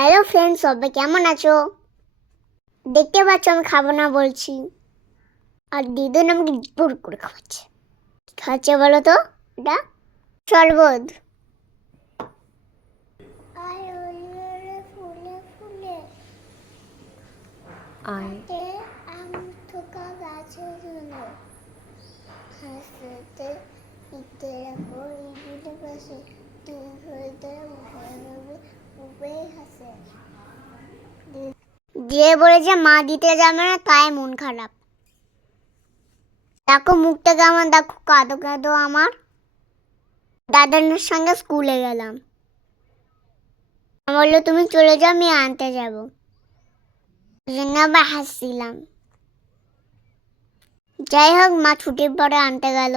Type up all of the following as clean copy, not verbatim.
Hello friends, সবাই কেমন আছো? দেখতে পাচ্ছ আমি খাবো না বলছি, আর দিদুন আমাকে জোর করে খাওয়াচ্ছে। কি খাচ্ছে বলো তো? এটা শরবত। দিয়ে বলেছে মা দিতে যাবে না, তাই মন খারাপ। দেখো মুখটা কেমন, দেখো কাঁদো কাঁদো। আমার দাদার সঙ্গে স্কুলে গেলাম, বললো তুমি চলে যাও, আমি আনতে যাবো। জন্য আবার হাসছিলাম। যাই হোক, মা ছুটির পরে আনতে গেল।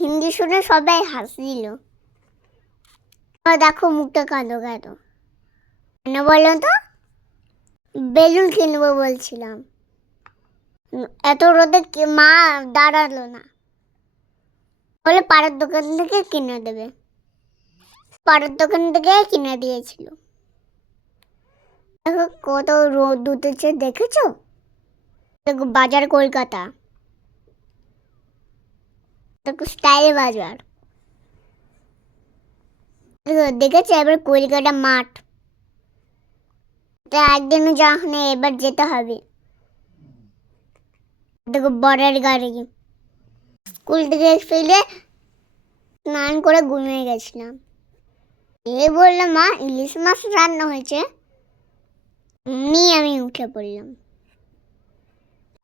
হিন্দি শুনে সবাই হাসছিল। দেখো মুখটা কাঁদো কাঁদো কেন বলো তো? বেলুন কিনবো বলছিলাম, এত রোদে মা দাঁড়ালো না, বলে পাড়ার দোকান থেকে কিনে দেবে। পাড়ার দোকান থেকে কিনে দিয়েছিল। দেখো কত রোদ উঠেছে, দেখেছো? দেখো বাজার কলকাতা, দেখো স্টাইল বাজার। দেখেছো এবার কলকাতা মাঠ, একদিনও যাওয়া নেই, এবার যেতে হবে। দেখো বরের গাড়ি। স্কুল থেকে ফিরে স্নান করে ঘুমিয়ে গেছিলাম। এ বললো মা ইলিশ মাছ রান্না হয়েছে, আমি উঠে পড়লাম।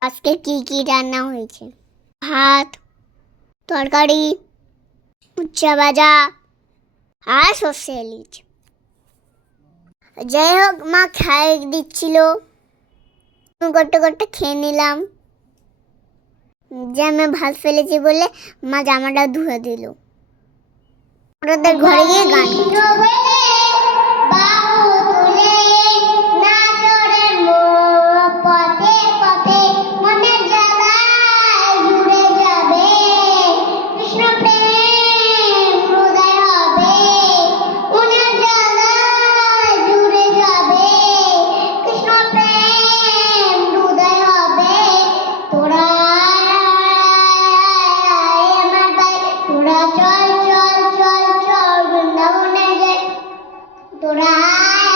আজকে কি কি রান্না হয়েছে? ভাত, তরকারি, উচ্চা ভাজা আর সর্ষে ইলিশ। যাই হোক, মা খাইয়ে দিচ্ছিল, করতে করতে খেয়ে নিলাম। যে আমি ভাত ফেলেছি বলে মা জামাটা ধুয়ে দিল। ওদের ঘরে গিয়ে গান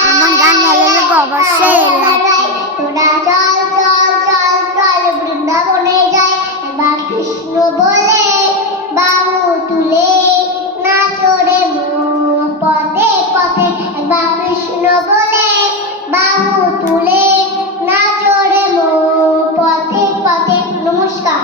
আমার গান ভালো লাগে অবশ্যই লাইক তোরা চল চল চল চল বৃন্দাবনে যাই, এবার কৃষ্ণ বলে বাহু তুলে নাচো রে পথে পথে, এবার কৃষ্ণ বলে বাহু তুলে নাচো রে পথে পথে। নমস্কার।